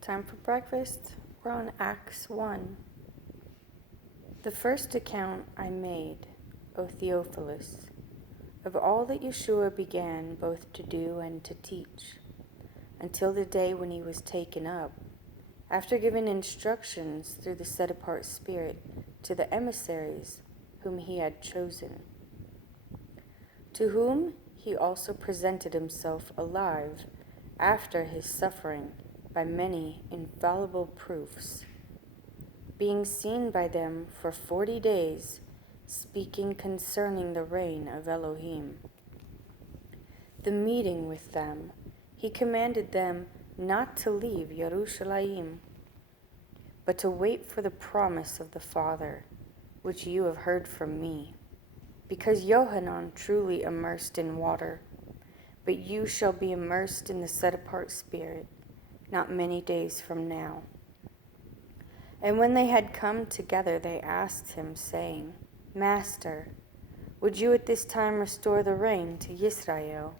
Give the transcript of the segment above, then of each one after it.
Time for breakfast. We're on Acts 1. The first account I made, O Theophilus, of all that Yeshua began both to do and to teach, until the day when he was taken up, after giving instructions through the set-apart Spirit to the emissaries whom he had chosen, to whom he also presented himself alive after his suffering by many infallible proofs, being seen by them for 40 days, speaking concerning the reign of Elohim. The meeting with them, he commanded them not to leave Yerushalayim, but to wait for the promise of the Father, which you have heard from me. Because Yohanan truly immersed in water, but you shall be immersed in the set-apart Spirit, not many days from now. And when they had come together, they asked him, saying, Master, would you at this time restore the reign to Yisrael?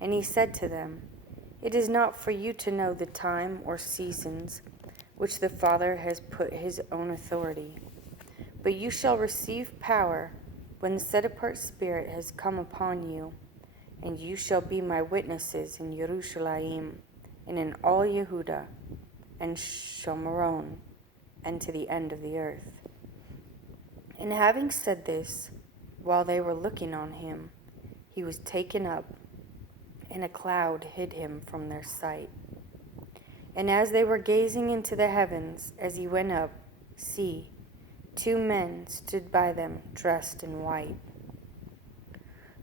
And he said to them, It is not for you to know the time or seasons which the Father has put his own authority, but you shall receive power when the set-apart Spirit has come upon you, and you shall be my witnesses in Yerushalayim, and in all Yehuda, and Shomaron, and to the end of the earth. And having said this, while they were looking on him, he was taken up, and a cloud hid him from their sight. And as they were gazing into the heavens as he went up, see, 2 men stood by them dressed in white,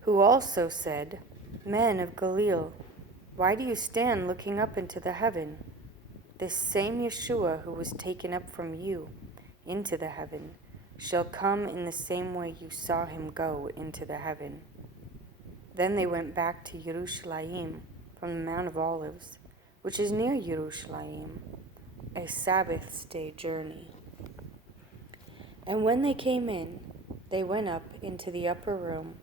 who also said, Men of Galilee, why do you stand looking up into the heaven? This same Yeshua who was taken up from you into the heaven shall come in the same way you saw him go into the heaven. Then they went back to Yerushalayim from the Mount of Olives, which is near Yerushalayim, a Sabbath's day journey. And when they came in, they went up into the upper room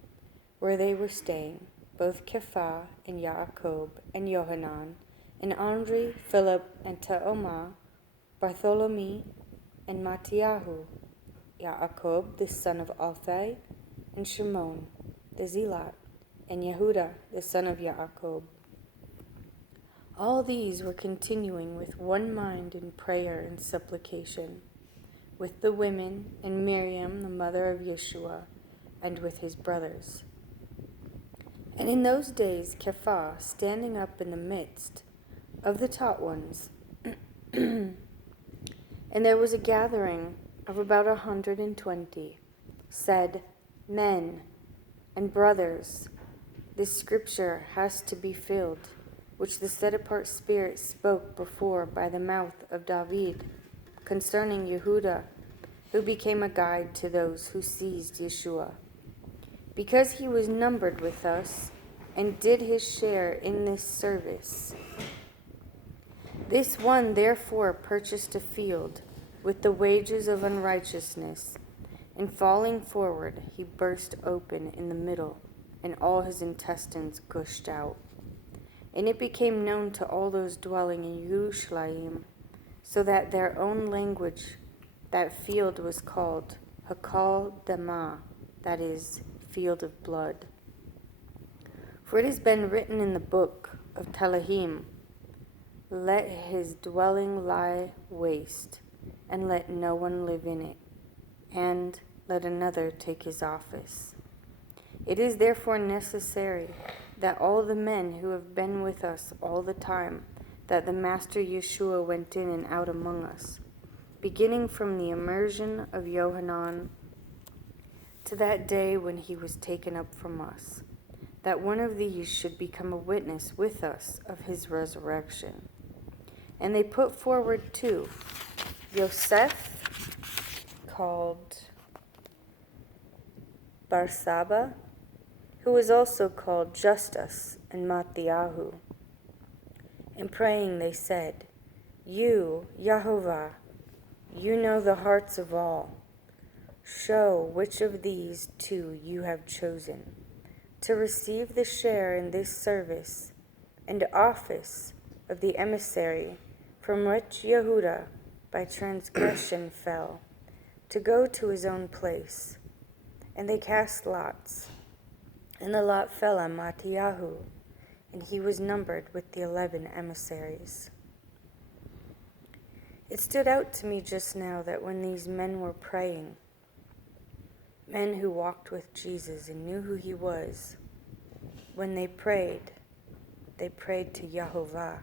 where they were staying, both Kepha and Yaakov and Yohanan, and Andri, Philip, and Taoma, Bartholomew, and Mattiyahu, Yaakov the son of Alphae, and Shimon the Zealot, and Yehuda the son of Yaakov. All these were continuing with one mind in prayer and supplication, with the women and Miriam the mother of Yeshua, and with his brothers. And in those days Kepha, standing up in the midst of the taught ones, and there was a gathering of about 120, said, Men and brothers, this scripture has to be filled, which the set-apart Spirit spoke before by the mouth of David, concerning Yehuda, who became a guide to those who seized Yeshua, because he was numbered with us and did his share in this service. This one therefore purchased a field with the wages of unrighteousness, and falling forward he burst open in the middle, and all his intestines gushed out. And it became known to all those dwelling in Yerushalayim, so that their own language that field was called Hakal Dama, that is, field of blood. For it has been written in the book of Telahim, Let his dwelling lie waste, and let no one live in it, and let another take his office. It is therefore necessary that all the men who have been with us all the time that the Master Yeshua went in and out among us, beginning from the immersion of Yohanan to that day when he was taken up from us, that one of these should become a witness with us of his resurrection. And they put forward 2, Yosef, called Barsaba, who was also called Justus, and Mattiyahu. And praying they said, You, Yahovah, you know the hearts of all. Show which of these 2 you have chosen to receive the share in this service and office of the emissary From rich Yehuda by transgression fell, to go to his own place. And they cast lots, and the lot fell on Mattiyahu, and he was numbered with the 11 emissaries. It stood out to me just now that when these men were praying, men who walked with Jesus and knew who he was, when they prayed to Yahovah.